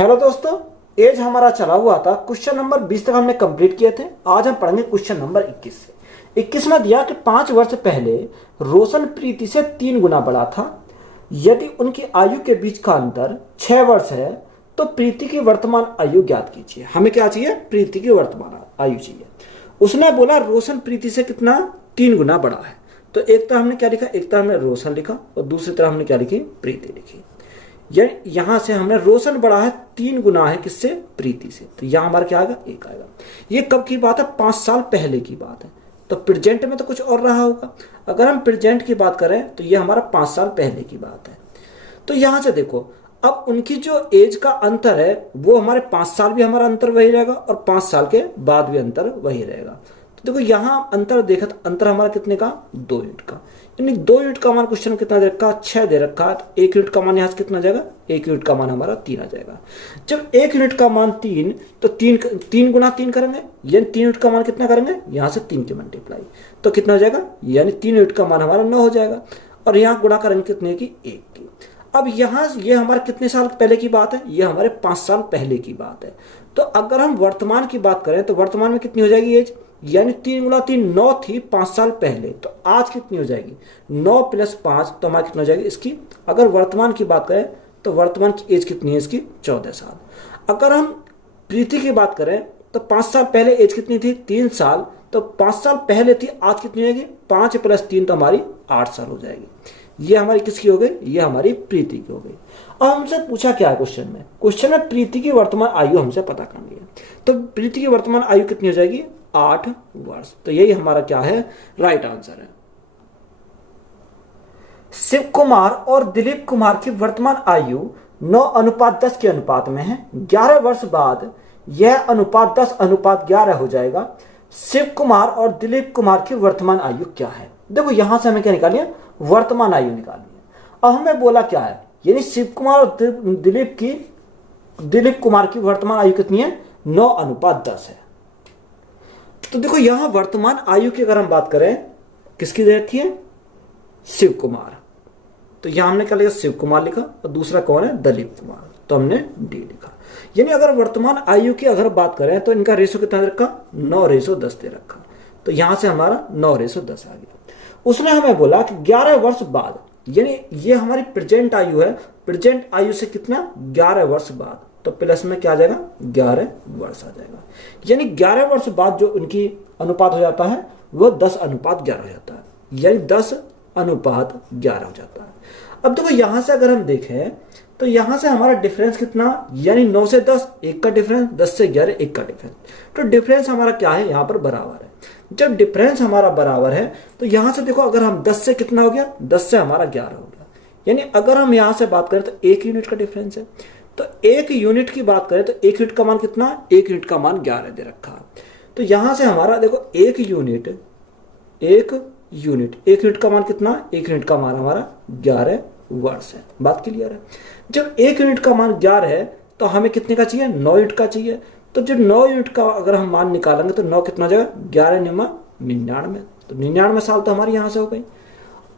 Hello दोस्तों, as हमारा चला हुआ था। क्वेश्चन नंबर 20 तक हमने कंप्लीट किए थे। आज हम पढ़ेंगे क्वेश्चन नंबर 21 से। 21 में दिया कि 5 वर्ष पहले रोशन प्रीति से 3 गुना बड़ा था। यदि उनकी आयु के बीच का अंतर 6 वर्ष है तो प्रीति की वर्तमान आयु ज्ञात कीजिए। हमें क्या चाहिए? प्रीति की वर्तमान आयु चाहिए। उसने बोला रोशन प्रीति से कितना? 3 गुना बड़ा है। तो एक तरह हमने क्या लिखा? एक तरह हमने रोशन लिखा और दूसरी तरह हमने क्या लिखी? प्रीति लिखी। यहां से हमने रोशन बड़ा है 3 गुना है किससे? प्रीति से। तो यहां हमारा क्या आएगा? 1 आएगा। ये कब की बात है? 5 साल पहले की बात है। तो प्रेजेंट में तो कुछ और रहा होगा। अगर हम प्रेजेंट की बात करें तो ये हमारा 5 साल पहले की बात है। तो यहां से देखो, अब उनकी जो एज का अंतर है वो हमारे 5 साल भी हमारा अंतर वही रहेगा और 5 साल के बाद भी अंतर वही रहेगा। तो देखो यहां अंतर देखा तो अंतर हमारा कितने का? 2 यूनिट का। यानी 2 यूनिट का मान क्वेश्चन कितना दे रखा? 6 दे रखा। तो 1 यूनिट का मान यहां से कितना जाएगा? 1 यूनिट का मान हमारा 3 आ जाएगा। जब 1 यूनिट का मान 3 तो 3 गुना 3 करेंगे, यानी 3 यूनिट का मान कितना करेंगे? यहां से 3 की मल्टीप्लाई तो कितना हो जाएगा? यानी 3 यूनिट का मान हमारा 9 हो जाएगा। और यहां गुणा करेंगे कितने की? 1 की। अब यहां ये हमारे कितने साल पहले की बात है? ये हमारे 5 साल पहले की बात है। तो अगर हम वर्तमान की बात करें तो वर्तमान में कितनी हो जाएगी एज? यानी 3 गुना 3 9 थी 5 साल पहले। तो आज कितनी हो जाएगी? 9 + 5 तो हमारी कितनी हो जाएगी इसकी? अगर वर्तमान की बात करें तो वर्तमान की एज कितनी है इसकी? 14 साल। अगर हम प्रीति की बात करें तो 5 साल पहले एज कितनी थी? 3 साल। तो 5 साल पहले थी, आज कितनी हो जाएगी? 5 + 3 तो हमारी 8 साल हो जाएगी। ये हमारी किसकी हो गई? ये हमारी प्रीति की हो गई। अब हमसे पूछा क्या है क्वेश्चन में? क्वेश्चन में प्रीति की वर्तमान आयु हमसे पता करनी है। तो प्रीति की वर्तमान आयु कितनी हो जाएगी? 8 वर्ष। तो यही हमारा क्या है? राइट आंसर है। शिव कुमार और दिलीप कुमार की वर्तमान आयु 9:10 के अनुपात में है। 11 वर्ष बाद यह अनुपात 10:11 हो जाएगा। शिव कुमार और दिलीप कुमार की वर्तमान आयु क्या है? देखो यहां से हमें क्या निकालनी है? वर्तमान आयु निकालनी है। अब हमें बोला क्या है? यानी शिव कुमार और दिलीप कुमार की वर्तमान आयु कितनी है? 9:10 है। तो देखो यहां वर्तमान आयु की अगर हम बात करें, किसकी दे रखी है? शिव कुमार। तो यहां हमने क्या लिखा? शिव कुमार लिखा। और दूसरा कौन है? दिलीप कुमार। तो हमने डी लिखा। यानी अगर वर्तमान आयु की अगर बात करें तो इनका रेशो कितना दे रखा? 9:10 दे रखा। तो यहां से हमारा 9:10 आ गया। उसने हमें बोला कि 11 वर्ष बाद, यानी ये हमारी प्रेजेंट आयु है। प्रेजेंट आयु से कितना? 11 वर्ष बाद। तो प्लस में क्या आ जाएगा? 11 वर्ष आ जाएगा। यानी 11 वर्ष बाद जो उनकी अनुपात हो जाता है वो 10:11 हो जाता है। यानी 10:11 हो जाता है। अब देखो यहां से अगर हम देखें तो यहां से हमारा डिफरेंस कितना? यानी 9 से 10 1 का डिफरेंस, 10 से 11 1 का डिफरेंस। तो डिफरेंस हमारा क्या है? यहां पर बराबर है। जब डिफरेंस हमारा बराबर है तो यहां से देखो, अगर हम 10 से कितना हो गया? 10 से हमारा 11 हो गया। यानी अगर हम यहां से बात करें तो 1 यूनिट का डिफरेंस है। तो 1 यूनिट की बात करें तो 1 यूनिट का मान कितना? 1 यूनिट का मान 11 दे रखा है। तो यहां से हमारा देखो 1 यूनिट का मान कितना? 1 यूनिट का मान हमारा 11 वर्ष है। बात क्लियर है? जब 1 यूनिट का मान 11 है तो हमें कितने का चाहिए? 9 यूनिट का चाहिए। तो जो 9 यूनिट का अगर हम मान निकालेंगे तो 9 कितना हो जाएगा? 11 9 99। तो 99 साल तो हमारी यहां से हो गई।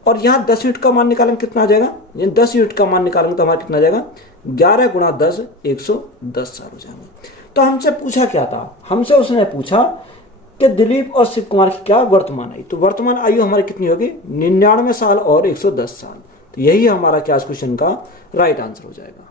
और यहाँ 10 यूनिट का मान निकालेंगे कितना आ जाएगा? यानी 10 यूनिट का मान निकालेंगे तो हमारा कितना आ जाएगा? 11 × 10 110 साल हो जाएंगे। तो हमसे पूछा क्या था? हमसे उसने पूछा कि दिलीप और शिव कुमार की क्या वर्तमान आयु? तो वर्तमान आयु हमारी कितनी होगी? 99 साल और 110 साल। तो यही हमारा क्या इस क्वेश्चन का राइट आंसर हो जाएगा।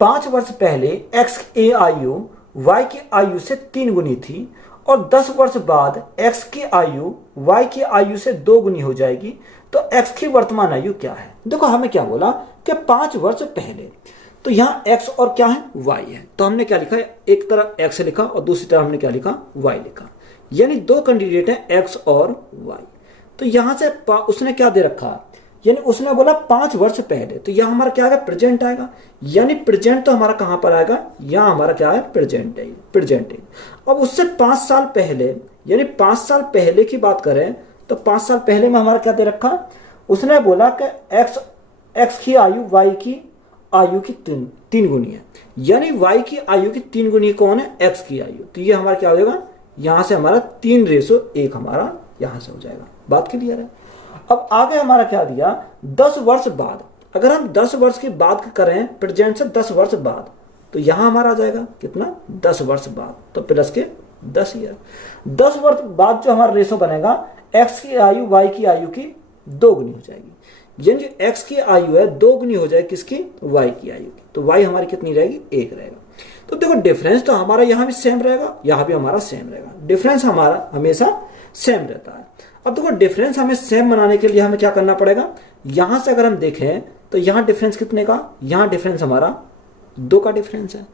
5 वर्ष पहले एक्स की आयु वाई की आयु से 3 गुनी थी और 10 वर्ष बाद x की आयु y की आयु से 2 गुनी हो जाएगी। तो x की वर्तमान आयु क्या है? देखो हमें क्या बोला कि 5 वर्ष पहले। तो यहाँ x और क्या है? y है। तो हमने क्या लिखा? एक तरफ x लिखा और दूसरी तरफ हमने क्या लिखा? y लिखा। यानी 2 कैंडिडेट हैं x और y। तो यहां से उसने क्या दे रखा? यानी उसने बोला 5 वर्ष पहले। तो यहां हमारा क्या आएगा? प्रेजेंट आएगा। यानी प्रेजेंट तो हमारा कहां पर आएगा? यहां हमारा क्या है? प्रेजेंट है। अब उससे 5 साल पहले, यानी 5 साल पहले की बात करें तो 5 साल पहले में हमारा क्या दे रखा? उसने बोला कि x की आयु y की आयु की 3 गुनी है। यानी y की आयु की 3 गुनी कौन है? x की आयु। तो ये हमारा क्या हो जाएगा? यहां से हमारा 3:1 हमारा यहां से हो जाएगा। बात क्लियर है? अब आगे हमारा क्या दिया? 10 वर्ष बाद। अगर हम 10 वर्ष की बात करें प्रेजेंट से 10 वर्ष बाद, तो यहां हमारा आ जाएगा कितना, 10 वर्ष बाद, तो प्लस के 10 ईयर। 10 वर्ष बाद जो हमारा रेशो बनेगा, एक्स की आयु वाई की आयु की 2 गुनी हो जाएगी, यानी जो एक्स की आयु है 2 गुनी हो जाएगी किसकी, वाई की आयु की। तो वाई हमारी कितनी रहेगी, 1 रहेगा। तो देखो डिफरेंस तो हमारा यहां भी सेम रहेगा, यहां भी हमारा सेम रहेगा, डिफरेंस हमारा हमेशा सेम रहता है। अब देखो डिफरेंस हमें सेम बनाने के लिए हमें क्या करना पड़ेगा, यहां से अगर हम देखें तो यहां डिफरेंस कितने का, यहां डिफरेंस हमारा 2 का डिफरेंस है।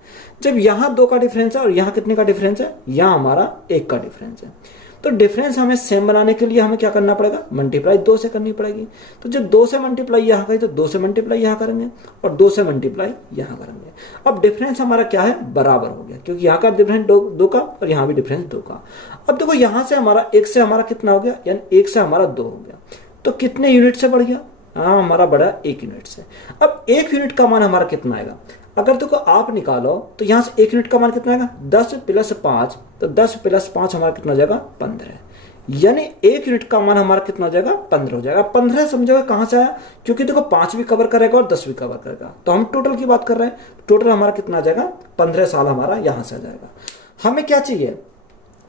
जब यहां 2 का डिफरेंस है और यहां कितने का डिफरेंस है, यहां हमारा 1 का डिफरेंस है। तो डिफरेंस हमें सेम बनाने के लिए हमें क्या करना पड़ेगा, मल्टीप्लाई 2 से करनी पड़ेगी। तो जब 2 से मल्टीप्लाई यहां करें तो 2 से मल्टीप्लाई यहां करेंगे और 2 से मल्टीप्लाई यहां करेंगे। अब डिफरेंस हमारा क्या है, बराबर हो गया, क्योंकि यहाँ का डिफरेंस 2 का और यहाँ भी डिफरेंस 2 का। अब देखो यहां से हमारा 1 से हमारा कितना हो गया, यानी 1 से हमारा 2 हो गया। तो कितने यूनिट से बढ़ गया, हाँ हमारा बढ़ा 1 यूनिट से। अब 1 यूनिट का मान हमारा कितना आएगा, अगर देखो आप निकालो तो यहां से 1 यूनिट का मान कितना आएगा, 10 + 5, तो 10 + 5 हमारा कितना हो जाएगा, 15। यानी 1 यूनिट का मान हमारा कितना हो जाएगा, 15 हो जाएगा। 15 समझोगे कहां से आया, क्योंकि देखो 5 भी कवर करेगा और 10 भी कवर करेगा, तो हम टोटल की बात कर रहे हैं। टोटल हमारा कितना आ जाएगा, 15 साल हमारा यहां से आ जाएगा। हमें क्या चाहिए,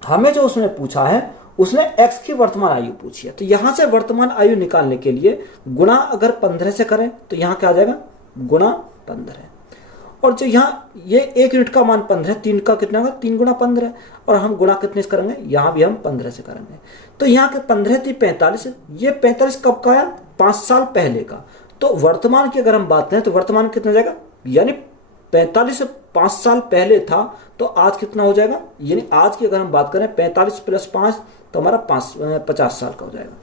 हमें जो उसने पूछा है उसने x की वर्तमान आयु पूछी है, तो यहां से वर्तमान आयु निकालने के लिए गुणा अगर 15 से करें तो यहां क्या आ जाएगा, गुणा 15। और जो यहाँ ये 1 यूनिट का मान 15, 3 का कितना होगा, 3 × 15, और हम गुणा कितने से करेंगे, यहाँ भी हम 15 से करेंगे। तो यहाँ के 15 थी 45, ये 45 कब का आया, 5 साल पहले का। तो वर्तमान की अगर हम बात करें तो वर्तमान कितना जाएगा, यानी 45 से 5 साल पहले था, तो आज कितना हो जाएगा, यानी आज की अगर हम बात करें 45 + 5 तो हमारा 50 साल का हो जाएगा।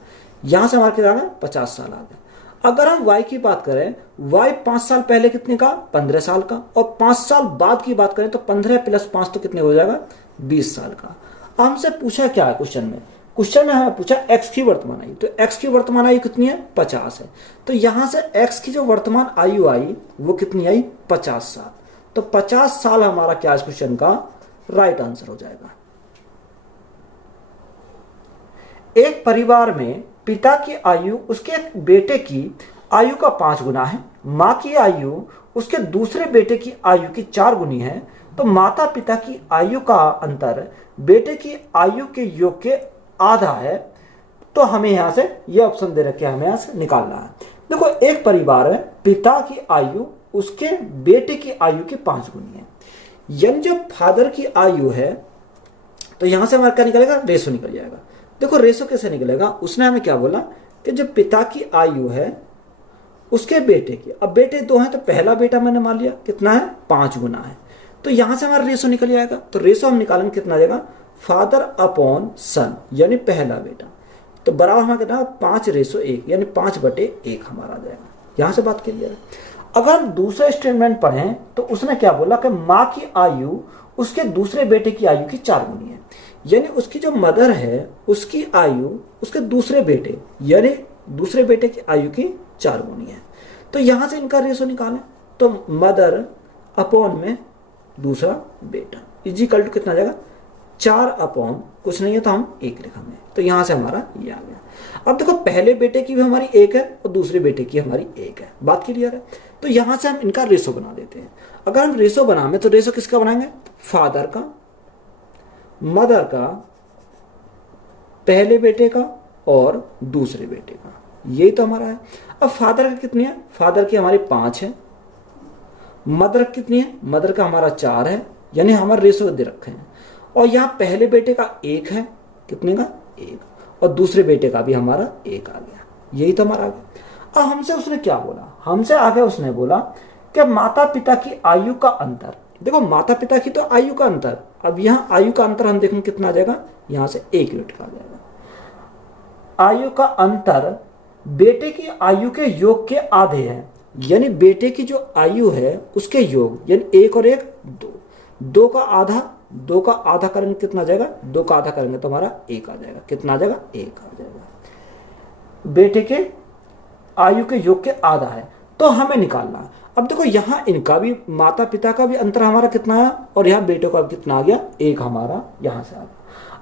यहां से हमारा कितना आ गया, 50 साल आ गया। अगर हम y की बात करें, y 5 साल पहले कितने का, 15 साल का, और 5 साल बाद की बात करें तो 15 + 5 तो कितने हो जाएगा, 20 साल का। हमसे पूछा क्या है क्वेश्चन में हमें पूछा x की वर्तमान आयु, तो x की वर्तमान आयु कितनी है, 50 है। तो यहां से x की जो वर्तमान आयु आई वो कितनी आई, 50 साल। तो 50 साल हमारा क्या इस क्वेश्चन का राइट आंसर हो जाएगा। एक परिवार में पिता की आयु उसके बेटे की आयु का 5 गुना है, मां की आयु उसके दूसरे बेटे की आयु की 4 गुनी है, तो माता पिता की आयु का अंतर बेटे की आयु के योग के आधा है। तो हमें यहां से ये ऑप्शन दे रखे, हमें यहां से निकालना है। देखो एक परिवार में पिता की आयु उसके बेटे की आयु की 5 गुनी है, यानी जब फादर की आयु है तो यहां से हमारा क्या निकलेगा, रेशो निकल जाएगा। देखो रेशो कैसे निकलेगा, उसने हमें क्या बोला कि जब पिता की आयु है उसके बेटे की, अब बेटे 2 हैं तो पहला बेटा मैंने मान लिया कितना है, 5 गुना है, तो यहां से हमारा रेशो निकल जाएगा। तो रेशो हम निकालेंगे कितना आ जाएगा, फादर अपॉन सन, यानी पहला बेटा, तो बराबर हमारा कितना 5:1, यानी 5/1 हमारा आ जाएगा। यहां से बात क्लियर है। अगर हम दूसरा स्टेटमेंट पढ़ें तो उसने क्या बोला कि मां की आयु उसके दूसरे बेटे की आयु की 4 गुनी है, यानी उसकी जो मदर है उसकी आयु उसके दूसरे बेटे यानी दूसरे बेटे की आयु की 4 गुनी है। तो यहां से इनका रेशो निकालें तो मदर अपॉन में दूसरा बेटा इजिकल टू कितना आ जाएगा, 4 अपॉन कुछ नहीं है तो हम 1 लिखेंगे। तो यहां से हमारा ये आ गया। अब देखो पहले बेटे की भी हमारी 1 है और दूसरे बेटे की हमारी 1 है, बात क्लियर है। तो यहां से हम इनका रेशो बना देते हैं। अगर हम रेशो बनाएंगे तो रेशो किसका बनाएंगे, फादर का, मदर का, पहले बेटे का और दूसरे बेटे का, यही तो हमारा है। अब फादर का कितनी है, फादर की हमारी 5 है, मदर कितनी है, मदर का हमारा 4 है, यानी हमारे रेशो दे रखे हैं। और यहां पहले बेटे का 1 है, कितने का 1, और दूसरे बेटे का भी हमारा 1 आ गया, यही तो हमारा आ गया। अब हमसे उसने क्या बोला, हमसे आगे उसने बोला कि माता पिता की आयु का अंतर। देखो माता पिता की तो आयु का अंतर, अब यहाँ आयु का अंतर हम देखेंगे कितना आ जाएगा, यहां से 1 यूनिट का आ जाएगा। आयु का अंतर बेटे की आयु के योग के आधे है, यानी बेटे की जो आयु है उसके योग, यानी 1 और 1 2, 2 का आधा, 2 का आधा करेंगे कितना आ जाएगा, 2 का आधा करेंगे तो हमारा 1 आ जाएगा, कितना आ जाएगा 1 आ जाएगा। बेटे के आयु के योग के आधा है, तो हमें निकालना है। अब देखो यहाँ इनका भी माता पिता का भी अंतर हमारा कितना आया और यहाँ बेटों का कितना आ गया, 1 हमारा यहां से आ गया।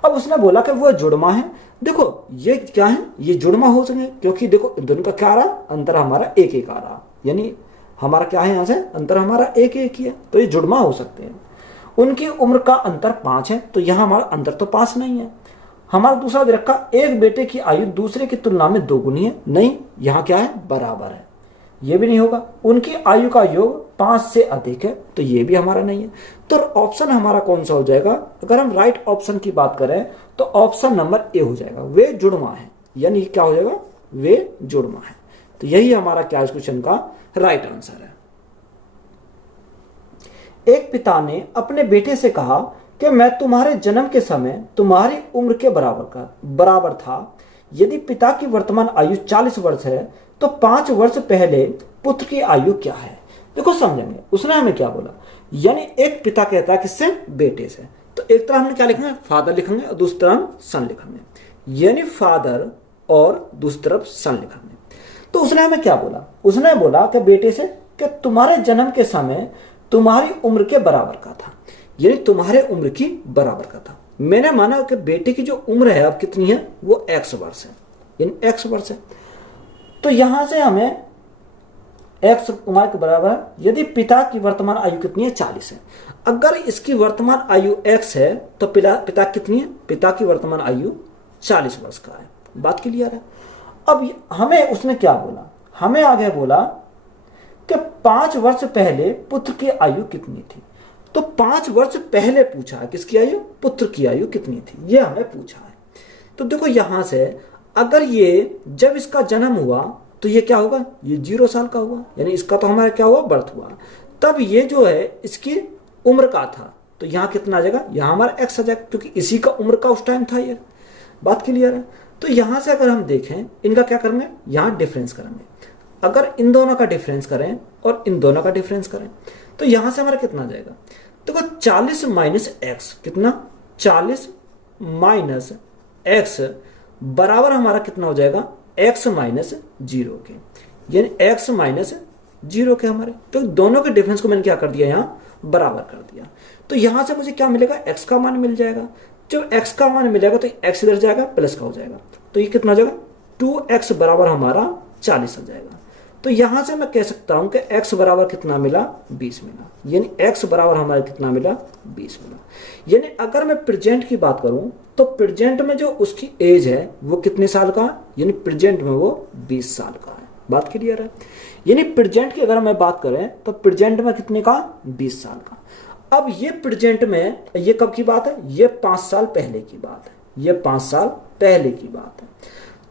अब उसने बोला कि वो जुड़मा है। देखो ये क्या है, ये जुड़मा हो सके क्योंकि देखो दोनों का क्या आ रहा, अंतर हमारा 1 1 आ रहा, यानी हमारा क्या है, यहाँ से अंतर हमारा एक एक ही है, तो ये जुड़वा हो सकते हैं। उनकी उम्र का अंतर 5 है, तो यहाँ हमारा अंतर तो 5 नहीं है। हमारा दूसरा दे रखा, एक बेटे की आयु दूसरे की तुलना में 2 गुनी है, नहीं, यहाँ क्या है, बराबर है, ये भी नहीं होगा। उनकी आयु का योग 5 से अधिक है, तो ये भी हमारा नहीं है। तो ऑप्शन हमारा कौन सा हो जाएगा, अगर हम राइट ऑप्शन की बात करें तो ऑप्शन नंबर ए हो जाएगा, वे जुड़वा है, यानी क्या हो जाएगा, वे जुड़वा है। तो यही हमारा क्या इस क्वेश्चन का राइट आंसर है। एक पिता ने अपने बेटे से कहा कि मैं तुम्हारे जन्म के समय तुम्हारी उम्र के बराबर था। यदि पिता की वर्तमान आयु 40 वर्ष है तो 5 वर्ष पहले पुत्र की आयु क्या है। देखो समझेंगे, उसने हमें क्या बोला, यानी एक पिता कहता है किससे, बेटे से, तो एक तरह हमने क्या लिखेंगे, फादर लिखेंगे और दूसरी तरफ हम सन लिखेंगे, यानी फादर और दूसरी तरफ सन लिखेंगे। तो उसने हमें क्या बोला, उसने बोला कि बेटे से कि तुम्हारे जन्म के समय तुम्हारी उम्र के बराबर का था, यानी तुम्हारे उम्र की बराबर का था। मैंने माना कि बेटे की जो उम्र है अब कितनी है, वो x वर्ष है, यानी x वर्ष है। तो यहां से हमें x उम्र के बराबर है। यदि पिता की वर्तमान आयु कितनी है, 40 है। अगर इसकी वर्तमान आयु x है तो पिता कितनी है, पिता की वर्तमान आयु 40 वर्ष का है। बात क्लियर है। अब हमें उसने क्या बोला, हमें आगे बोला कि 5 वर्ष पहले पुत्र की आयु कितनी थी। तो 5 वर्ष पहले पूछा है, किसकी आयु, पुत्र की आयु कितनी थी, ये हमें पूछा है। तो देखो यहां से अगर ये जब इसका जन्म हुआ तो ये क्या होगा, ये 0 साल का हुआ, यानी इसका तो हमारा क्या हुआ, बर्थ हुआ। तब ये जो है इसकी उम्र का था, तो यहाँ कितना आ जाएगा, यहाँ हमारा x आ जाएगा, क्योंकि इसी का उम्र का उस टाइम था ये। बात क्लियर है। तो यहां से अगर हम देखें, इनका क्या करेंगे, यहाँ डिफरेंस करेंगे। अगर इन दोनों का डिफरेंस करें और इन दोनों का डिफरेंस करें तो यहां से हमारा कितना आ जाएगा, देखो 40 माइनस एक्स, कितना, 40 माइनस एक्स बराबर हमारा कितना हो जाएगा, x माइनस 0 के, यानी x माइनस 0 के हमारे। तो दोनों के डिफरेंस को मैंने क्या कर दिया, यहाँ बराबर कर दिया। तो यहां से मुझे क्या मिलेगा, x का मान मिल जाएगा। जब x का मान मिलेगा तो x इधर जाएगा, प्लस का हो जाएगा, तो ये कितना हो जाएगा, 2x बराबर हमारा 40 हो जाएगा। तो यहां से मैं कह सकता हूं कि x बराबर कितना मिला, 20 मिला, यानी x बराबर हमारा कितना मिला, 20 मिला। यानी अगर मैं प्रेजेंट की बात करूं तो प्रेजेंट में जो उसकी एज है वो कितने साल का, यानी प्रेजेंट में वो 20 साल का है। बात क्लियर है। यानी प्रेजेंट की अगर मैं बात करें तो प्रेजेंट में कितने का, 20 साल का। अब ये प्रेजेंट में, ये कब की बात है, ये 5 साल पहले की बात है, ये 5 साल पहले की बात है।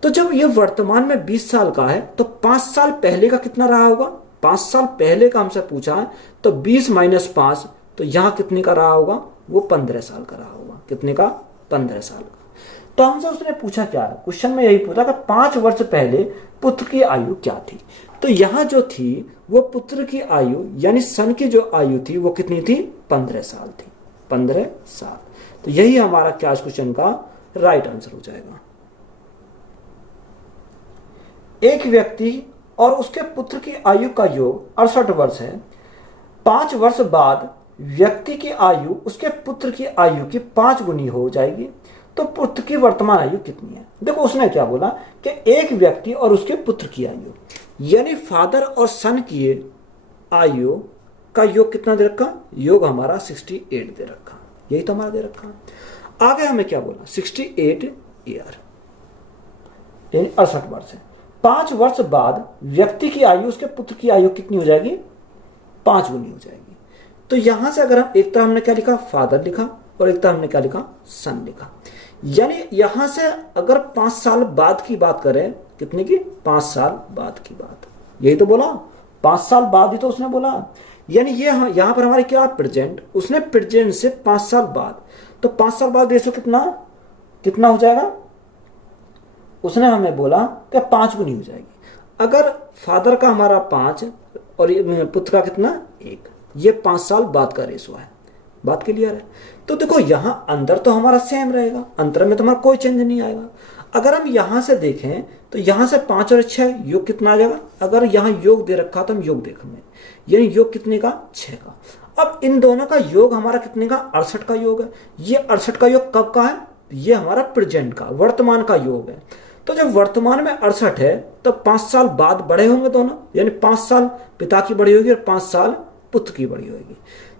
तो जब ये वर्तमान में 20 साल का है तो 5 साल पहले का कितना रहा होगा, 5 साल पहले का हमसे पूछा है, तो 20 माइनस 5, तो यहां कितने का रहा होगा, वो 15 साल का रहा होगा। कितने का, 15 साल का। तो हमसे उसने पूछा क्या है, क्वेश्चन में यही पूछा कि 5 वर्ष पहले पुत्र की आयु क्या थी। तो यहां जो थी वो पुत्र की आयु, यानी सन की जो आयु थी वो कितनी थी, 15 साल थी, 15 साल। तो यही हमारा क्या इस क्वेश्चन का राइट आंसर हो जाएगा। एक व्यक्ति और उसके पुत्र की आयु का योग 68 वर्ष है। 5 वर्ष बाद व्यक्ति की आयु उसके पुत्र की आयु की 5 गुनी हो जाएगी। तो पुत्र की वर्तमान आयु कितनी है। देखो उसने क्या बोला कि एक व्यक्ति और उसके पुत्र की आयु, यानी फादर और सन की आयु का योग कितना दे रखा, योग हमारा 68 दे रखा, यही तो हमारा दे रखा। आगे हमें क्या बोला, 68 ईयर, यानी 68 वर्ष है। 5 वर्ष बाद व्यक्ति की आयु उसके पुत्र की आयु कितनी हो जाएगी, 5 गुनी हो जाएगी। तो यहां से अगर हम एक तरह हमने क्या लिखा, फादर लिखा, और एक तरह हमने क्या लिखा, सन लिखा। यानी यहां से अगर 5 साल बाद की बात करें, कितने की, 5 साल बाद की बात, यही तो बोला, 5 साल बाद ही तो उसने बोला। यानी ये यहां पर हमारे क्या, प्रेजेंट, उसने प्रेजेंट से 5 साल बाद, तो 5 साल बाद देखो कितना हो जाएगा, उसने हमें बोला कि 5 गुनी हो जाएगी। अगर फादर का हमारा 5 और पुत्र का कितना 1, ये 5 साल बाद का रेशो है। बात क्लियर है। तो देखो यहां अंदर तो हमारा सेम रहेगा, अंतर में तो हमारा कोई चेंज नहीं आएगा। अगर हम यहां से देखें तो यहां से 5 और 6 योग कितना आ जाएगा, अगर यहां योग दे रखा तो हम योग देखेंगे, यानी योग कितने का, 6 का। अब इन दोनों का योग हमारा कितने का, 68 का योग है। ये 68 का योग कब का है, ये हमारा प्रेजेंट का, वर्तमान का योग है। तो जब वर्तमान में 68 है तो 5 साल बाद बड़े होंगे दोनों, यानी 5 साल पिता की बड़ी होगी और 5 साल पुत्र की बड़ी होगी।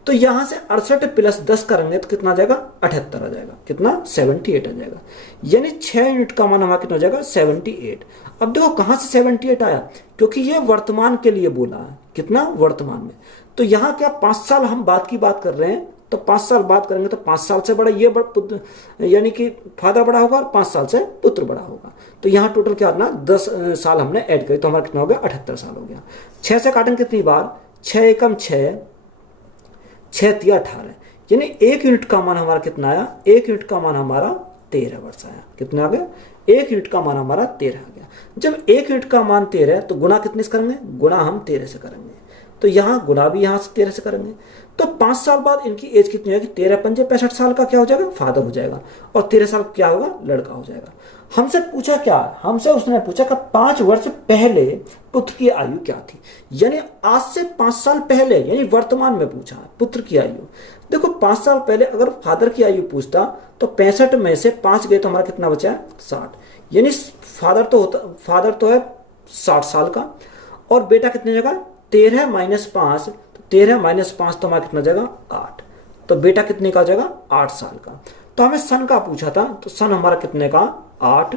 तो यहां से 68 प्लस 10 करेंगे तो कितना आ जाएगा, 78 आ जाएगा। कितना, 78 आ जाएगा। यानी 6 यूनिट का मान हमारा कितना हो जाएगा, 78। अब देखो कहां से 78 आया, क्योंकि ये वर्तमान के लिए बोला है, कितना, वर्तमान में। तो यहाँ क्या 5 साल हम बाद की बात कर रहे हैं, तो 5 साल बात करेंगे तो 5 साल से बड़ा ये पुत्र, यानी कि फादर बड़ा होगा और 5 साल से पुत्र बड़ा होगा। तो यहाँ टोटल क्या ना 10 साल हमने ऐड करी, तो हमारा कितना हो गया, 78 साल हो गया। 6 से काटेंगे कितनी बार, 6 एकम 6, 6 तिया 18, यानी 1 यूनिट का मान हमारा कितना आया, 1 यूनिट का मान हमारा 13 वर्ष आया। कितना आ गया, 1 यूनिट का मान हमारा 13 आ गया। जब 1 यूनिट का मान 13 है तो गुणा कितने से करेंगे, गुणा हम 13 से करेंगे। तो यहाँ गुणा भी यहाँ से 13 से करेंगे। तो 5 साल बाद इनकी एज कितनी होगी, 13 पंजे 65 साल का क्या हो जाएगा, फादर हो जाएगा, और 13 साल क्या होगा, लड़का हो जाएगा। हमसे पूछा क्या, हमसे उसने पूछा कि 5 वर्ष पहले पुत्र की आयु क्या थी, यानी आज से 5 साल पहले, यानी वर्तमान में पूछा पुत्र की आयु। देखो 5 साल पहले अगर फादर की आयु पूछता तो 65 में से 5 गए तो हमारा कितना बचा है, 60, यानी फादर तो है 60 साल का, और बेटा कितने जगह 13 माइनस 5, 13 माइनस 5 तो हमारा कितना जाएगा, 8। तो बेटा कितने का जाएगा, 8 साल का। तो हमें सन का पूछा था, तो सन हमारा कितने का, 8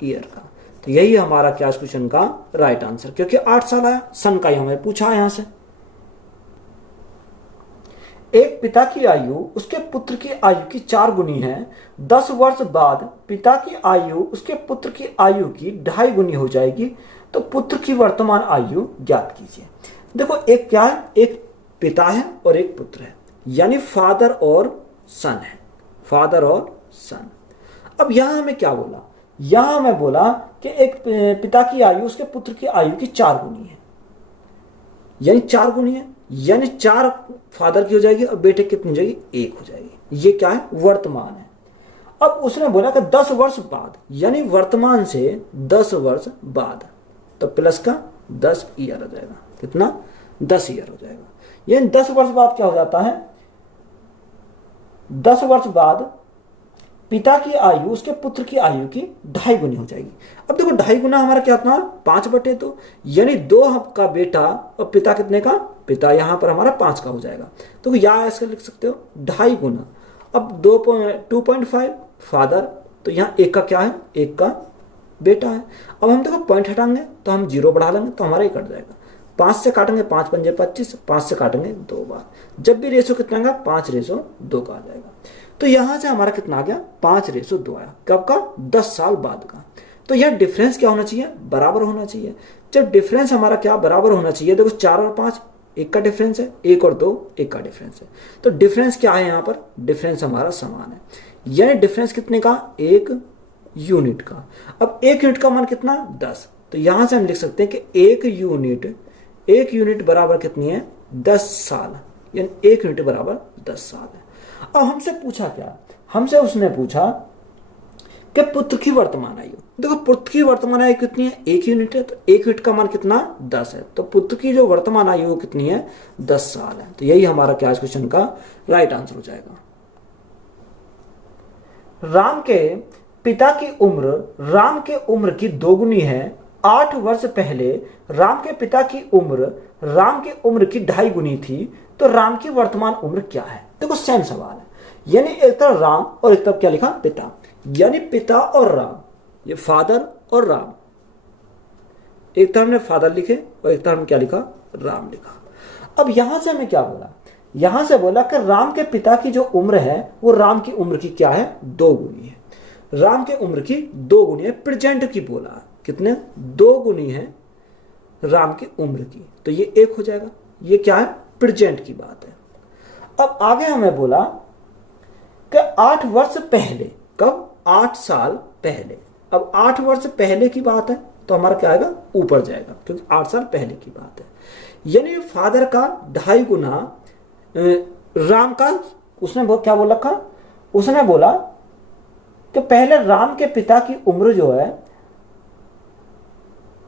ईयर का। तो यही हमारा क्या क्वेश्चन का राइट आंसर, क्योंकि 8 साल आया, सन का ही हमें पूछा है यहां से। एक पिता की आयु उसके पुत्र की आयु की 4 गुनी है। 10 वर्ष बाद पिता की आयु उसके पुत्र की आयु की 2.5 गुनी हो जाएगी, तो पुत्र की वर्तमान आयु ज्ञात कीजिए। देखो एक क्या है, एक पिता है और एक पुत्र है, यानी फादर और सन है, फादर और सन। अब यहां हमें क्या बोला, यहां हमें बोला कि एक पिता की आयु उसके पुत्र की आयु की 4 गुनी है, यानी 4 गुनी है, यानी 4 फादर की हो जाएगी और बेटे कितनी हो जाएगी, 1 हो जाएगी। ये क्या है, वर्तमान है। अब उसने बोला कि 10 वर्ष बाद, यानी वर्तमान से 10 वर्ष बाद, तो प्लस का 10 ईयर हो जाएगा। कितना, 10 ईयर हो जाएगा। यानी 10 वर्ष बाद क्या हो जाता है, 10 वर्ष बाद पिता की आयु उसके पुत्र की आयु की 2.5 गुनी हो जाएगी। अब देखो 2.5 गुना हमारा क्या था, 5/2, यानी 2 का बेटा और पिता कितने का, पिता यहां पर हमारा 5 का हो जाएगा। तो यहाँ ऐसे लिख सकते हो 2.5 गुना, अब 2.5 फादर, तो यहाँ 1 का क्या है, 1 का बेटा है। अब हम देखो पॉइंट हटाएंगे तो हम 0 बढ़ा लेंगे तो हमारा ये कट जाएगा। 5 से काटेंगे 5 पंजे 25, 5 से काटेंगे 2 बार, जब भी रेशो कितना आएगा, 5:2 का आ जाएगा। तो यहां से हमारा कितना आ गया, 5:2 आया। कब का, 10 साल बाद का। तो यह डिफरेंस क्या होना चाहिए, बराबर होना चाहिए। जब डिफरेंस हमारा क्या बराबर होना चाहिए, देखो 4 और 5 1 का डिफरेंस है, 1 और 2 1 का डिफरेंस है। तो डिफरेंस क्या है, यहाँ पर डिफरेंस हमारा समान है, यानी डिफरेंस कितने का, 1 यूनिट का। अब 1 यूनिट का मान कितना, 10। तो यहां से हम लिख सकते हैं कि 1 यूनिट बराबर कितनी है, 10 साल, यानी 1 यूनिट बराबर 10 साल है। अब हमसे पूछा क्या, हमसे उसने पूछा कि पुत्र की वर्तमान आयु। देखो पुत्र की वर्तमान आयु कितनी है, 1 यूनिट है, तो 1 यूनिट का मान कितना, 10 है। तो पुत्र की जो वर्तमान आयु कितनी है, 10 साल है। तो यही हमारा क्या क्वेश्चन का राइट आंसर हो जाएगा। राम के पिता की उम्र राम के उम्र की 2 गुनी है। 8 वर्ष पहले राम के पिता की उम्र राम की उम्र की 2.5 गुनी थी, तो राम की वर्तमान उम्र क्या है। देखो सेम सवाल है, यानी एक तरफ राम और एक तरफ क्या लिखा, पिता, यानी पिता और राम, ये फादर और राम, एक तरफ हमने फादर लिखे और एक तरफ हमने क्या लिखा, राम लिखा। अब यहां से हमें क्या बोला, यहां से बोला कि राम के पिता की जो उम्र है वो राम की उम्र की क्या है, 2 गुनी है। राम के उम्र की 2 गुनी है, प्रेजेंट की बोला, कितने, 2 गुनी है राम की उम्र की, तो ये 1 हो जाएगा। ये क्या है, प्रेजेंट की बात है। अब आगे हमें बोला कि 8 वर्ष पहले, कब, 8 साल पहले। अब 8 वर्ष पहले की बात है तो हमारा क्या आएगा, ऊपर जाएगा, क्योंकि 8 साल पहले की बात है। यानी फादर का 2.5 गुना राम का, उसने क्या बोला था, उसने बोला कि पहले राम के पिता की उम्र जो है,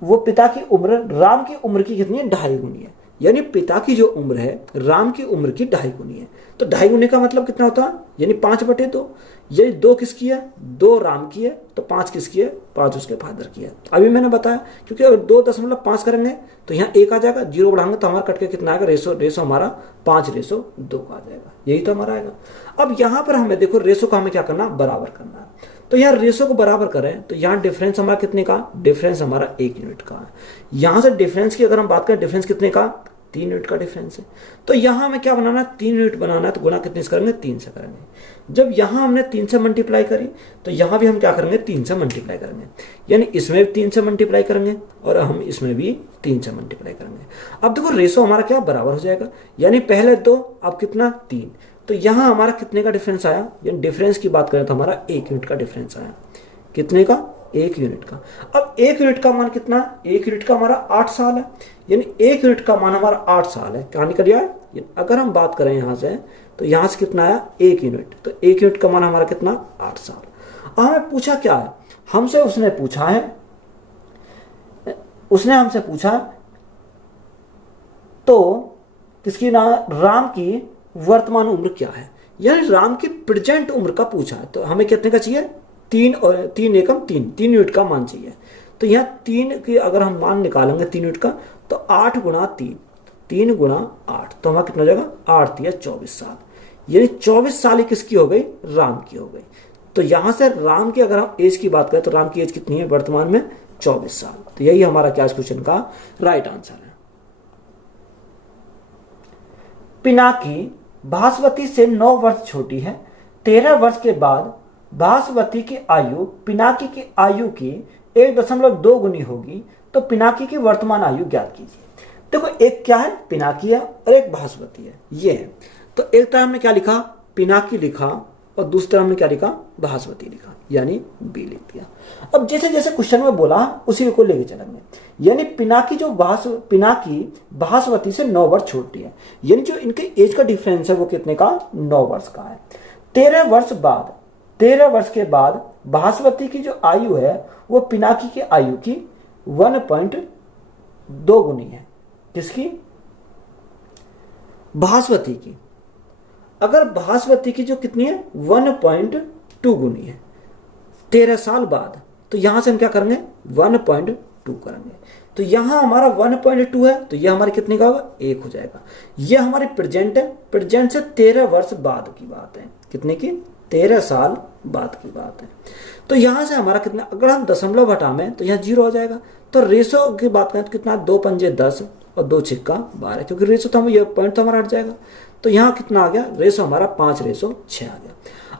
वो पिता की उम्र राम की उम्र की कितनी है, 2.5 गुनी है। यानी पिता की जो उम्र है राम की उम्र की 2.5 गुनी है। तो 2.5 गुनी का मतलब कितना होता है, यानी 5/2। यानी 2 किसकी है, 2 राम की है, तो 5 किसकी है, 5 उसके फादर की है। अभी मैंने बताया, क्योंकि अगर 2.5 करेंगे तो यहाँ 1 आ जाएगा, 0 बढ़ाएंगे तो हमारा कट के कितना आएगा, रेशो हमारा 5:2 का आ जाएगा। यही तो हमारा आएगा। अब यहाँ पर हमें देखो रेशो का हमें क्या करना, बराबर करना है। तो यहाँ रेशो को बराबर करें तो यहाँ डिफरेंस हमारा कितने का, डिफरेंस हमारा 1 यूनिट का है। यहाँ से डिफरेंस की अगर हम बात करें, डिफरेंस कितने का, 3 यूनिट का डिफरेंस है। तो यहाँ हमें क्या बनाना है, 3 यूनिट बनाना है, तो गुणा कितने से करेंगे, 3 से करेंगे। जब यहाँ हमने 3 से मल्टीप्लाई करी तो यहाँ भी हम क्या करेंगे, 3 से मल्टीप्लाई करेंगे। यानी इसमें भी 3 से मल्टीप्लाई करेंगे और हम इसमें भी 3 से मल्टीप्लाई करेंगे। अब देखो रेशो हमारा क्या बराबर हो जाएगा, यानी पहले 2, अब कितना 3। तो यहाँ हमारा कितने का डिफरेंस आया, यानी डिफरेंस की बात करें तो हमारा 1 यूनिट का डिफरेंस आया। कितने का, 1 यूनिट का। अब 1 यूनिट का मान कितना, 1 यूनिट का हमारा 8 साल है। यानी 1 यूनिट का मान हमारा 8 साल है। क्या निकल गया, अगर हम बात करें यहाँ से तो यहाँ से कितना आया, 1 यूनिट। तो 1 यूनिट का मान हमारा कितना, 8 साल। अब हमें पूछा क्या है, हमसे उसने पूछा है, उसने हमसे पूछा तो किसकी ना, राम की वर्तमान उम्र क्या है, यानी राम की प्रेजेंट उम्र का पूछा है। तो हमें कितने का चाहिए, 3 और 3 एकम 3 यूनिट का मान चाहिए। तो यहाँ 3 की अगर हम मान निकालेंगे 3 यूनिट का, तो 8 गुणा 3, 3 गुणा 8, तो हमारा कितना हो जाएगा, 8 या 24 साल। यानी 24 साल ही किसकी हो गई, राम की हो गई। तो यहाँ से राम की अगर हम एज की बात करें तो राम की एज कितनी है वर्तमान में, 24 साल। तो यही हमारा क्या क्वेश्चन का राइट आंसर है। पिनाकी भास्वती से 9 वर्ष छोटी है। 13 वर्ष के बाद भास्वती की आयु पिनाकी की आयु की 1.2 गुनी होगी, तो पिनाकी की वर्तमान आयु ज्ञात कीजिए। देखो एक क्या है, पिनाकी है और एक भास्वती है, ये है। तो एक तरह हमने क्या लिखा, पिनाकी लिखा, और दूसरी तरह हमने क्या लिखा, भास्वती लिखा, यानी बी लिख दिया। अब जैसे जैसे क्वेश्चन में बोला उसी को लेके चलेंगे। यानी पिनाकी भास्वती से 9 वर्ष छोटी है, यानी जो इनके एज का डिफरेंस है वो कितने का, 9 वर्ष का है। 13 वर्ष के बाद भास्वती की जो आयु है वो पिनाकी की आयु की 1.2 गुनी है। किसकी, भास्वती की। अगर भास्वती की जो कितनी है, 1.2 गुनी है 13 साल बाद, तो यहां से हम क्या करेंगे, 1.2 करेंगे। तो यहां हमारा 1.2 है, तो यह हमारे कितने का होगा, 1 हो जाएगा। यह हमारी प्रेजेंट है, प्रेजेंट से 13 वर्ष बाद की बात है। कितने की, 13 साल बाद की बात है। तो यहां से हमारा कितना, अगर हम दशमलव हटाएं तो यहाँ 0 हो जाएगा। तो रेशो की बात करें तो कितना, 2 पंजे 10 और 2 छिक्का 12, क्योंकि रेशो तो हम ये पॉइंट तो हमारा हट जाएगा। तो यहाँ कितना आ गया, रेशो हमारा 5:6 आ गया।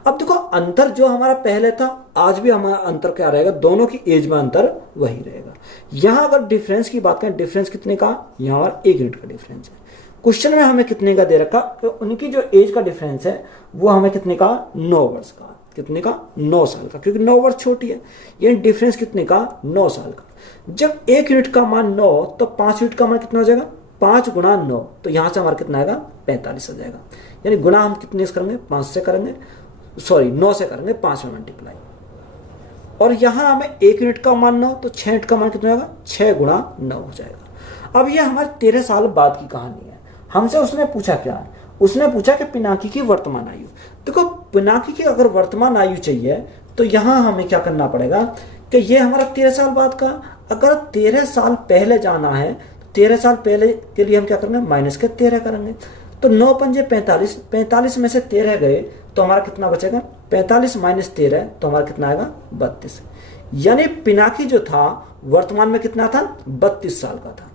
अब देखो अंतर जो हमारा पहले था, आज भी हमारा अंतर क्या रहेगा, दोनों की एज में अंतर वही रहेगा। यहाँ अगर डिफरेंस की बात करें, डिफरेंस कितने का, यहाँ 1 यूनिट का डिफरेंस है। क्वेश्चन में हमें कितने का दे रखा, तो उनकी जो एज का डिफरेंस है वो हमें कितने का, 9 वर्ष का। कितने का, 9 साल का, क्योंकि 9 वर्ष छोटी है। यानी डिफरेंस कितने का, 9 साल का। जब 1 यूनिट का मान 9, तो 5 यूनिट का मान कितना हो जाएगा, 5 गुणा 9, तो यहां से हमारा कितना आएगा, 45 हो जाएगा। यानी गुणा हम कितने से करेंगे, 5 से करेंगे, 9 से करेंगे, 5 में मल्टीप्लाई। और यहां हमें 1 यूनिट का मान 9, तो 6 यूनिट का मान कितना होगा, 6 गुणा 9 हो जाएगा। अब यह हमारे 13 साल बाद की कहानी है। हमसे उसने पूछा क्या है, उसने पूछा कि पिनाकी की वर्तमान आयु। देखो पिनाकी की अगर वर्तमान आयु चाहिए तो यहां हमें क्या करना पड़ेगा कि ये हमारा 13 साल बाद का, अगर 13 साल पहले जाना है, 13 साल पहले के लिए हम क्या करेंगे, माइनस के 13 करेंगे। तो 9 पंजे 45, 45 में से 13 गए तो हमारा कितना बचेगा, 45 माइनस 13, तो हमारा कितना आएगा, 32। यानी पिनाकी जो था वर्तमान में कितना था, 32 साल का था।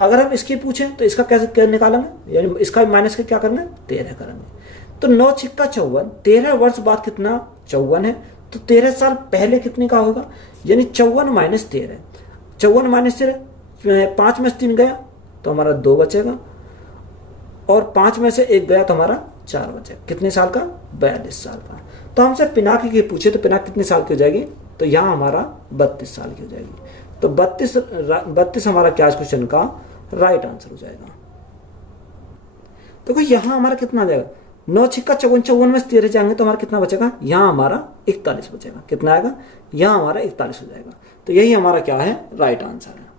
अगर हम इसकी पूछें तो इसका कैसे निकालेंगे, यानी इसका माइनस के क्या करेंगे, 13 करेंगे। तो 9 छिक्का 54, 13 वर्ष बाद कितना, 54 है। तो 13 साल पहले कितने का होगा, यानी 54 माइनस 13, 54 माइनस 13, 5 में से 3 गया तो हमारा 2 बचेगा, और 5 में से 1 गया तो हमारा 4 बचेगा। कितने साल का, 42 साल का। तो हमसे पिनाकी की पूछे तो पिनाकी कितने साल की हो जाएगी, तो यहाँ हमारा 32 साल की हो जाएगी। तो 32 हमारा क्या क्वेश्चन का राइट आंसर हो जाएगा। देखो यहां हमारा कितना आ जाएगा, 9 छिक्का 54, 54 में से 13 जाएंगे तो हमारा कितना बचेगा, यहां हमारा 41 बचेगा। कितना आएगा, यहां हमारा 41 हो जाएगा। तो यही हमारा क्या है, राइट आंसर है।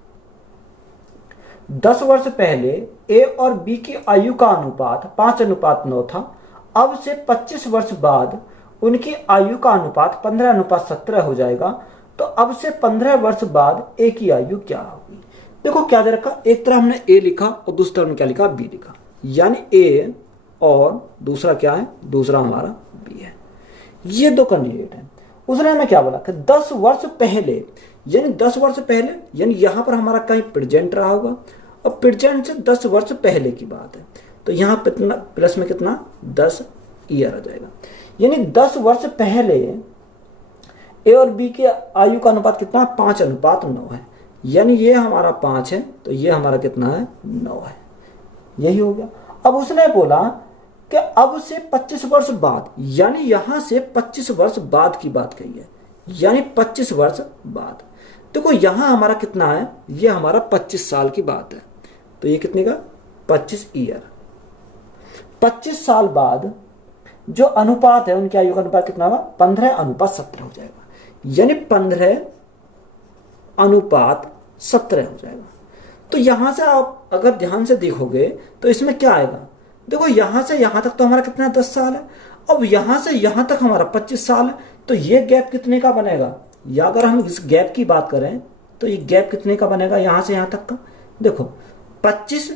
10 वर्ष पहले ए और बी की आयु का अनुपात 5:9 था। अब से 25 वर्ष बाद उनकी आयु का अनुपात 15:17 हो जाएगा। तो अब से 15 वर्ष बाद ए की आयु क्या होगी? देखो क्या दे रखा, एक तरफ हमने ए लिखा और दूसरी तरफ में क्या लिखा, बी लिखा, यानी ए और दूसरा क्या है, दूसरा हमारा बी है। ये दो कैंडिडेट हैं। उसने हमें क्या बोला कि 10 वर्ष पहले, यानी 10 वर्ष पहले, यानी यहां पर हमारा कहीं प्रेजेंट रहा होगा और प्रेजेंट से 10 वर्ष पहले की बात है, तो यहां पर प्लस में कितना 10 ईयर आ जाएगा। यानी 10 वर्ष पहले ए और बी के आयु का अनुपात कितना, 5:9 है। यानी ये हमारा 5 है तो ये हमारा कितना है, 9 है। यही हो गया। अब उसने बोला कि अब से 25 वर्ष बाद, यानी यहां से 25 वर्ष बाद की बात कही है, यानी 25 वर्ष बाद। देखो यहां हमारा कितना है, ये हमारा 25 साल की बात है, तो ये कितने का, 25 ईयर। 25 साल बाद जो अनुपात है उनके आयु का अनुपात कितना होगा, 15:17 हो जाएगा। यानी 15:17 हो जाएगा। तो यहां से आप अगर ध्यान से देखोगे तो इसमें क्या आएगा, देखो यहां से यहां तक तो हमारा कितना 10 साल है, अब यहां से यहां तक हमारा 25 साल है, तो ये गैप कितने का बनेगा, या अगर हम इस गैप की बात करें तो ये गैप कितने का बनेगा, यहां से यहां तक का। देखो 25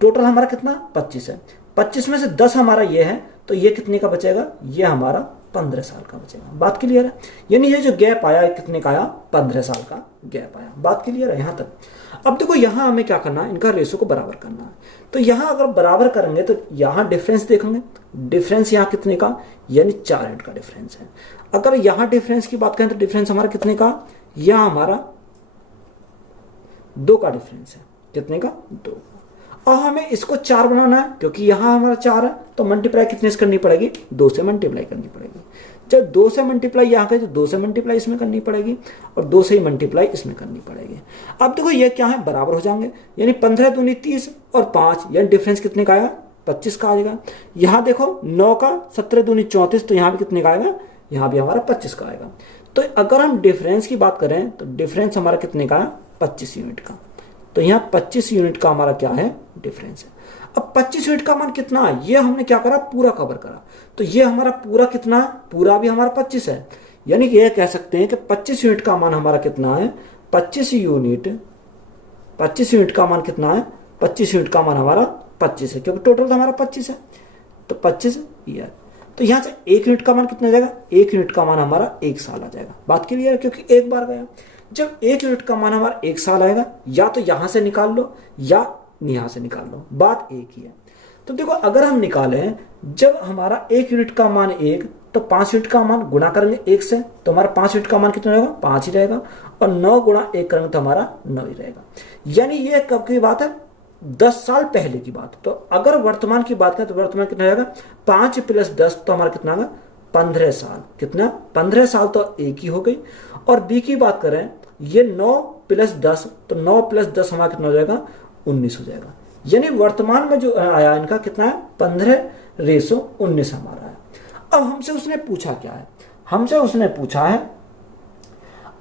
टोटल हमारा कितना 25 है, 25 में से 10 हमारा ये है, तो ये कितने का बचेगा, ये हमारा 15 साल का बचेगा। बात क्लियर है। यानी ये जो गैप आया कितने का आया, 15 साल का गैप आया। बात क्लियर है यहां तक। अब देखो यहां हमें क्या करना है, इनका रेशो को बराबर करना है। तो यहां अगर बराबर करेंगे तो यहां डिफरेंस देखेंगे, डिफरेंस यहां कितने का, यानी 4 इंच का डिफरेंस है। अगर यहां डिफरेंस की बात करें तो डिफरेंस हमारा कितने का, यहां हमारा 2 का डिफरेंस है। कितने का, 2। और हमें इसको 4 बनाना है, क्योंकि यहां हमारा 4 है, तो मल्टीप्लाई कितने से करनी पड़ेगी, 2 से मल्टीप्लाई करनी पड़ेगी। जब 2 से मल्टीप्लाई यहाँ करें तो 2 से मल्टीप्लाई इसमें करनी पड़ेगी और 2 से ही मल्टीप्लाई इसमें करनी पड़ेगी। अब देखो ये क्या है, बराबर हो जाएंगे, यानी 15 दूनी 30 और 5, यानी डिफरेंस कितने का आएगा, 25 का आएगा। यहाँ देखो 9 का 17 दूनी 34, तो यहाँ भी कितने का आएगा, यहाँ भी हमारा 25 का आएगा। तो अगर हम डिफरेंस की बात करें तो डिफरेंस हमारा कितने का है, 25 यूनिट का। तो यहाँ 25 यूनिट का हमारा क्या है, डिफरेंस है। अब 25 यूनिट का मान कितना है, ये हमने क्या करा, पूरा कवर करा। तो ये हमारा पूरा कितना है, पूरा भी हमारा 25 है। यानी कि ये कह सकते हैं कि 25 यूनिट का मान हमारा कितना है, 25 यूनिट का मान कितना है, 25 यूनिट का मान हमारा 25 है, क्योंकि टोटल तो हमारा 25 है, तो 25 ईयर। तो यहां से 1 यूनिट का मान कितना जाएगा, 1 यूनिट का मान हमारा 1 साल आ जाएगा। बात क्लियर है, क्योंकि एक बार गया। जब 1 यूनिट का मान हमारा 1 साल आएगा, या तो यहां से निकाल लो या यहां से निकाल लो, बात एक ही है। तो देखो अगर हम निकालें, जब हमारा 1 यूनिट का मान 1, तो 5 यूनिट का मान गुणा करेंगे 1 से, तो हमारा 5 यूनिट का मान कितना रहेगा, 5 ही रहेगा। और 9 गुणा 1 करेंगे तो हमारा 9 ही रहेगा। यानी ये कब की बात है, 10 साल पहले की बात। तो अगर वर्तमान की बात करें तो वर्तमान कितना रहेगा, 5 + 10, तो हमारा कितना होगा, 15 साल। कितना, 15 साल तो एक ही हो गई। और बी की बात करें, ये 9 + 10, तो 9 + 10 हमारा कितना हो जाएगा, 19 हो जाएगा। यानी वर्तमान में जो आया इनका कितना है, 15:19 हमारा है। अब हमसे उसने पूछा क्या है, हमसे उसने पूछा है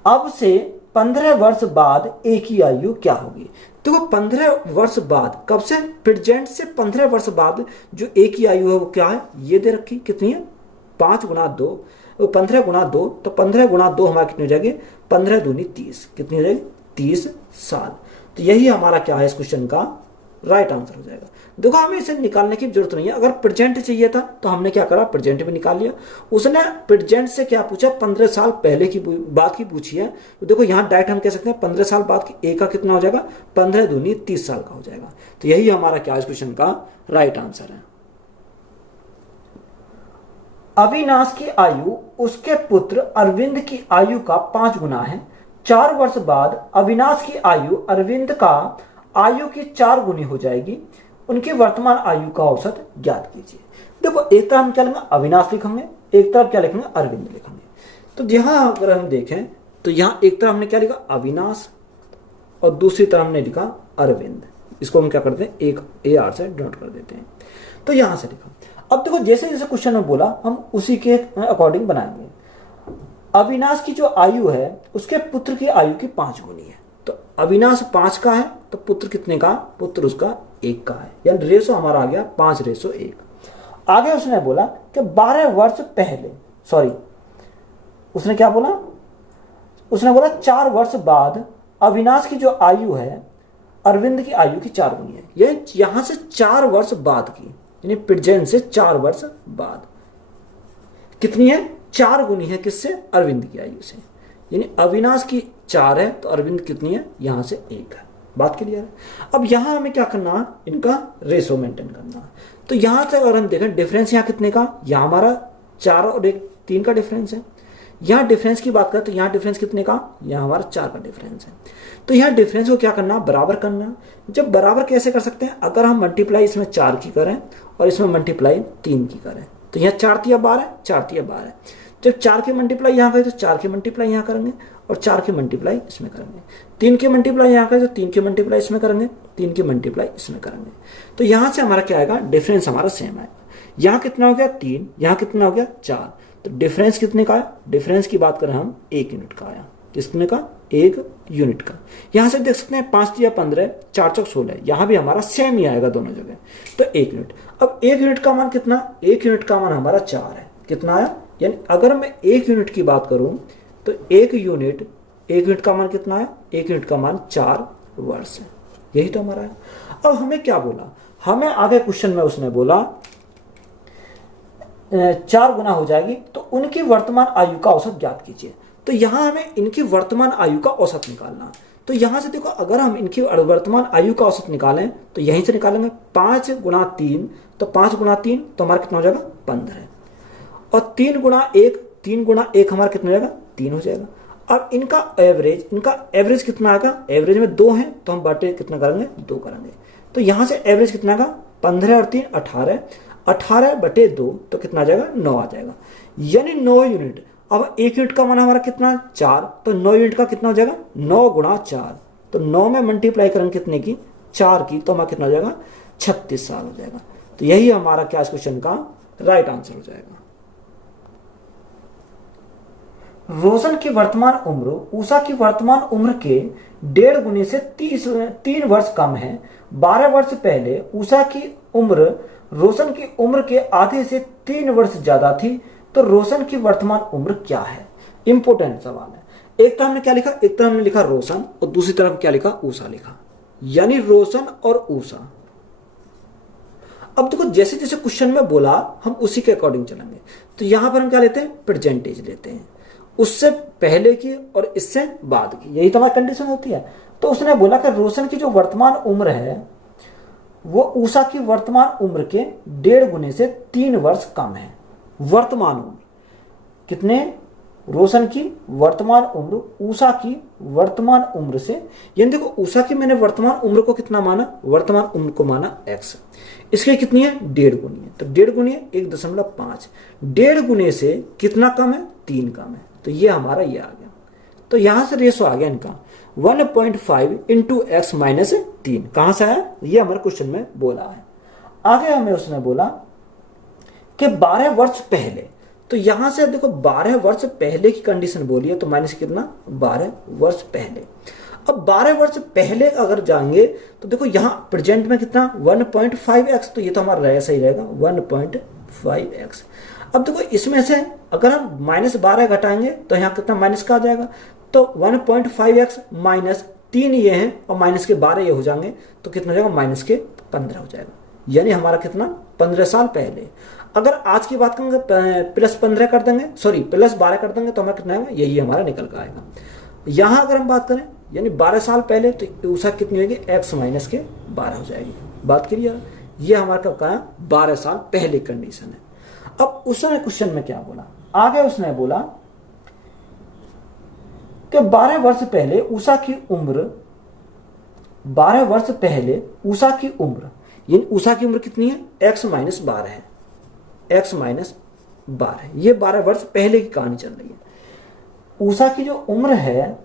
अब से 15 वर्ष बाद ए की आयु क्या होगी। देखो 15 वर्ष बाद, कब से, प्रेजेंट से 15 वर्ष बाद जो ए की आयु है वो क्या है, ये दे रखी, कितनी है, 5 × 2, 15 × 2, तो 15 × 2 हमारा कितनी हो जाएगी, 15 दूनी 30, कितनी हो जाएगी, 30 साल। तो यही हमारा क्या है, इस क्वेश्चन का राइट आंसर हो जाएगा। देखो हमें इसे निकालने की जरूरत नहीं है। अगर प्रेजेंट चाहिए था तो हमने क्या करा, प्रेजेंट भी निकाल लिया। उसने प्रेजेंट से क्या पूछा, 15 साल पहले की बात की पूछी है। तो देखो यहाँ डायरेक्ट हम कह सकते हैं 15 साल बाद की ए का कितना हो जाएगा, 15 दूनी 30 साल का हो जाएगा। तो यही हमारा क्या इस क्वेश्चन का राइट आंसर है। अविनाश की आयु उसके पुत्र अरविंद की आयु का 5 गुना है। 4 वर्ष बाद अविनाश की आयु अरविंद का आयु की 4 गुनी हो जाएगी। उनकी वर्तमान आयु का औसत ज्ञात कीजिए। देखो एक तरफ हम क्या लेंगे, अविनाश लिखेंगे, एक तरफ क्या लिखेंगे, अरविंद लिखेंगे। तो यहां अगर हम देखें तो यहां एक तरफ हमने क्या लिखा, अविनाश, और दूसरी तरफ हमने लिखा अरविंद। इसको हम क्या करते हैं, एक AR से डोट कर देते हैं। तो यहां से लिखा। अब देखो जैसे जैसे क्वेश्चन में बोला हम उसी के अकॉर्डिंग बनाएंगे। अविनाश की जो आयु है उसके पुत्र की आयु की 5 गुनी है। तो अविनाश 5 का है तो पुत्र कितने का, पुत्र उसका 1 का है, यानी रेशो हमारा आ गया 5:1। आगे उसने बोला कि 12 वर्ष पहले, सॉरी उसने क्या बोला, उसने बोला 4 वर्ष बाद अविनाश की जो आयु है अरविंद की आयु की 4 गुनी है। ये यहां से 4 वर्ष बाद की, यानी प्रेजेंट से 4 वर्ष बाद कितनी है, 4 गुनी है किससे, अरविंद की आयु से। यानी अविनाश की 4 है तो अरविंद कितनी है, यहां से 1 है। बात क्लियर है। अब यहां हमें क्या करना, इनका रेशो मेंटेन करना। तो यहां से अगर हम देखें डिफरेंस यहाँ कितने का, यहां हमारा 4 और 3 का डिफरेंस है। यहाँ डिफरेंस की बात करें तो यहाँ डिफरेंस कितने का, यहाँ हमारा 4 का डिफरेंस है। तो यहाँ डिफरेंस को क्या करना, बराबर करना। जब बराबर कैसे कर सकते हैं, अगर हम मल्टीप्लाई इसमें 4 की करें और इसमें मल्टीप्लाई 3 की करें, तो यहाँ 4 तिया 12, 4 तिया 12। जब 4 की मल्टीप्लाई यहाँ करें तो 4 की मल्टीप्लाई यहाँ करेंगे और 4 की मल्टीप्लाई इसमें करेंगे। 3 की मल्टीप्लाई यहाँ करें तो 3 की मल्टीप्लाई इसमें करेंगे, 3 की मल्टीप्लाई इसमें करेंगे। तो यहाँ से हमारा क्या आएगा, डिफरेंस हमारा सेम आएगा। यहाँ कितना हो गया 3, यहाँ कितना हो गया 4। तो डिफरेंस कितने का है, डिफरेंस की बात करें हम 1 यूनिट का आया, कितने का, 1 यूनिट का। यहां से देख सकते हैं 5 तिया 15, 4 चौक 16, यहां भी हमारा सेम ही आएगा दोनों जगह, तो 1 यूनिट। अब 1 यूनिट का मान कितना, 1 यूनिट का मान हमारा 4 है, कितना आया, यानी अगर मैं 1 यूनिट की बात करूं तो 1 यूनिट का मान कितना है, 1 यूनिट का मान 4 वर्ष है, यही तो हमारा है। अब हमें क्या बोला, हमें आगे क्वेश्चन में उसने बोला 4 गुना हो जाएगी तो उनकी वर्तमान आयु का औसत ज्ञात कीजिए। तो यहां हमें इनकी वर्तमान आयु का औसत निकालना। तो यहां से देखो, अगर हम इनकी वर्तमान आयु का औसत निकालें तो यहीं से निकालेंगे 5 गुणा 3, तो 5 गुणा 3 तो हमारा कितना हो जाएगा 15, और 3 गुणा 1 हमारा कितना हो जाएगा 3 हो जाएगा। अब इनका एवरेज कितना आएगा, एवरेज में 2 है तो हम बटे कितना करेंगे 2 करेंगे। तो यहां से एवरेज कितना आएगा 15 और 3 18, 18 बटे 2 तो कितना आ जाएगा 9 आ जाएगा, यानी 9 यूनिट। अब 1 यूनिट का मान हमारा कितना 4, तो 9 यूनिट का कितना हो जाएगा 9 गुणा 4, तो 9 में मल्टीप्लाई करेंगे कितने की 4 की, तो हमारा कितना हो जाएगा 36 साल हो जाएगा। तो यही हमारा क्या इस क्वेश्चन का राइट आंसर हो जाएगा। रोशन की वर्तमान उम्र उषा की वर्तमान उम्र के 1.5 गुने से 3 वर्ष कम है। 12 वर्ष पहले उषा की उम्र रोशन की उम्र के आधे से 3 वर्ष ज्यादा थी, तो रोशन की वर्तमान उम्र क्या है। इंपोर्टेंट सवाल है। एक तरफ हमने क्या लिखा, एक तरफ हमने लिखा रोशन और दूसरी तरफ क्या लिखा, उषा लिखा, यानी रोशन और उषा। अब देखो जैसे जैसे क्वेश्चन में बोला हम उसी के अकॉर्डिंग चलेंगे। तो यहां पर हम क्या लेते हैं, परसेंटेज लेते हैं, उससे पहले की और इससे बाद की, यही तो हमारी कंडीशन होती है। तो उसने बोला कि रोशन की जो वर्तमान उम्र है वो उषा की वर्तमान उम्र के 1.5 गुने से 3 वर्ष कम है। वर्तमान उम्र कितने, रोशन की वर्तमान उम्र उषा की वर्तमान उम्र से, यानी देखो उषा की मैंने वर्तमान उम्र को कितना माना, वर्तमान उम्र को माना x, इसके कितनी है 1.5 गुनी है, तो 1.5 गुनी 1.5, 1.5 गुने से कितना कम है 3 कम है, तो ये हमारा ये आ गया। तो यहां से रेशो आ गया इनका 1.5 इंटू एक्स माइनस 3, कहां से आया, ये हमारे क्वेश्चन में बोला है। आगे हमें उसने बोला कि 12 वर्ष पहले, तो यहां से देखो 12 वर्ष पहले की कंडीशन बोली है, तो माइनस कितना 12 वर्ष पहले। अब 12 वर्ष पहले अगर जाएंगे तो देखो यहां प्रेजेंट में कितना 1.5x, तो ये तो हमारा ऐसा ही रहेगा 1.5x। अब देखो इसमें से अगर हम -12 घटाएंगे तो यहाँ कितना माइनस का आ जाएगा, तो 1.5x माइनस 3 ये है और माइनस के 12 ये हो जाएंगे, तो कितना हो जाएगा माइनस के 15 हो जाएगा, यानी हमारा कितना 15 साल पहले। अगर आज की बात करेंगे +15 कर देंगे, सॉरी +12 कर देंगे तो हमारा कितना आएगा, यही हमारा निकल कर आएगा। यहां अगर हम बात करें यानी 12 साल पहले, तो उषा कितनी होगी x माइनस के 12 हो जाएगी। बात क्लियर, ये हमारा कब का 12 साल पहले कंडीशन है। अब उसने क्वेश्चन में क्या बोला, आगे उसने बोला कि 12 वर्ष पहले उषा की उम्र, 12 वर्ष पहले उषा की उम्र, यानी उषा की उम्र कितनी है x माइनस 12 है, x माइनस 12, ये 12 वर्ष पहले की कहानी चल रही है। उषा की जो उम्र है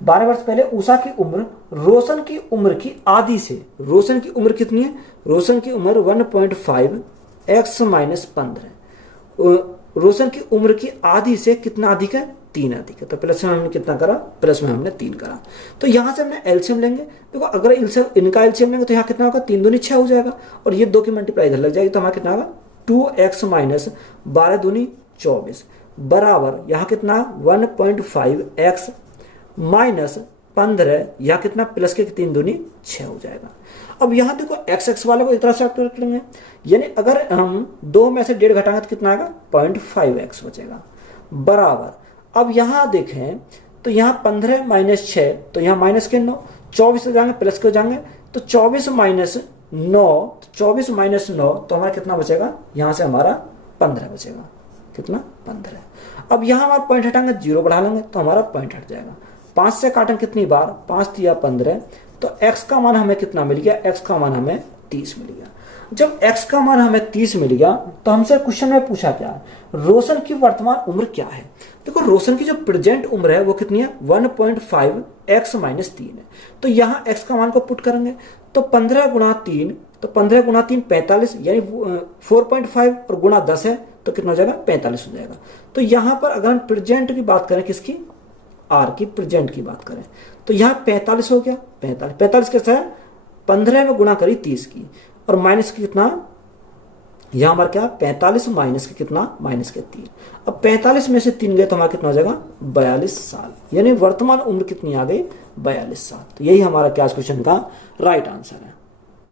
12 वर्ष पहले उषा की उम्र रोशन की उम्र की आधी से, रोशन की उम्र कितनी है, रोशन की उम्र 1.5 x माइनस 15, रोशन की उम्र की आधी से कितना अधिक है 3 अधिक है। तो प्लस में हमने कितना करा, प्लस में हमने 3 करा। तो यहाँ से हमने एलसीएम लेंगे। देखो अगर इनका एलसीएम लेंगे तो यहाँ कितना होगा, 3 दूनी 6 हो जाएगा और ये 2 की मल्टीप्लाई इधर लग जाएगी तो हमारा कितना होगा 2x माइनस 12 दूनी 24 बराबर यहाँ कितना 1.5x माइनस 15, यहाँ कितना प्लस के 3 दूनी 6 हो जाएगा। अब यहाँ देखो x वाले को इस तरह से रख लेंगे, यानी अगर हम 2 में से 1.5 घटाएंगे तो कितना आएगा 0.5x बचेगा बराबर। अब यहाँ देखें तो यहाँ 15 माइनस 6 तो यहाँ माइनस के 9, 24 से जाएंगे प्लस के जाएंगे तो 24 माइनस 9, 24 माइनस 9 तो हमारा कितना बचेगा, यहाँ से हमारा 15 बचेगा, कितना 15। अब यहाँ हमारा पॉइंट हटाएंगे 0 बढ़ा लेंगे तो हमारा पॉइंट हट जाएगा। 5 से काटें कितनी बार, 5 दिया 15 तो x का मान हमें कितना मिल गया, x का मान हमें 30 मिल गया। जब x का मान हमें 30 मिल गया तो हमसे क्वेश्चन में पूछा क्या है, रोशन की वर्तमान उम्र क्या है। देखो रोशन की जो प्रेजेंट उम्र है वो कितनी है 1.5x माइनस 3 है। तो यहाँ x का मान को पुट करेंगे तो 15 गुणा 3 तो 15 गुणा 3 45 यानी 4.5 और गुणा 10 है तो कितना हो जाएगा 45 हो जाएगा। तो यहाँ पर अगर हम प्रेजेंट की बात करें, किसकी, आर की, प्रेजेंट की बात करें तो यहाँ 45 हो गया। 45 कैसा है, 15 में गुणा करी 30 की और माइनस की कितना, यहाँ हमारा क्या 45 माइनस के कितना, माइनस के 3। अब 45 में से 3 गए तो हमारा कितना हो जाएगा 42 साल, यानी वर्तमान उम्र कितनी आ गई 42 साल। तो यही हमारा क्या क्वेश्चन का राइट आंसर है।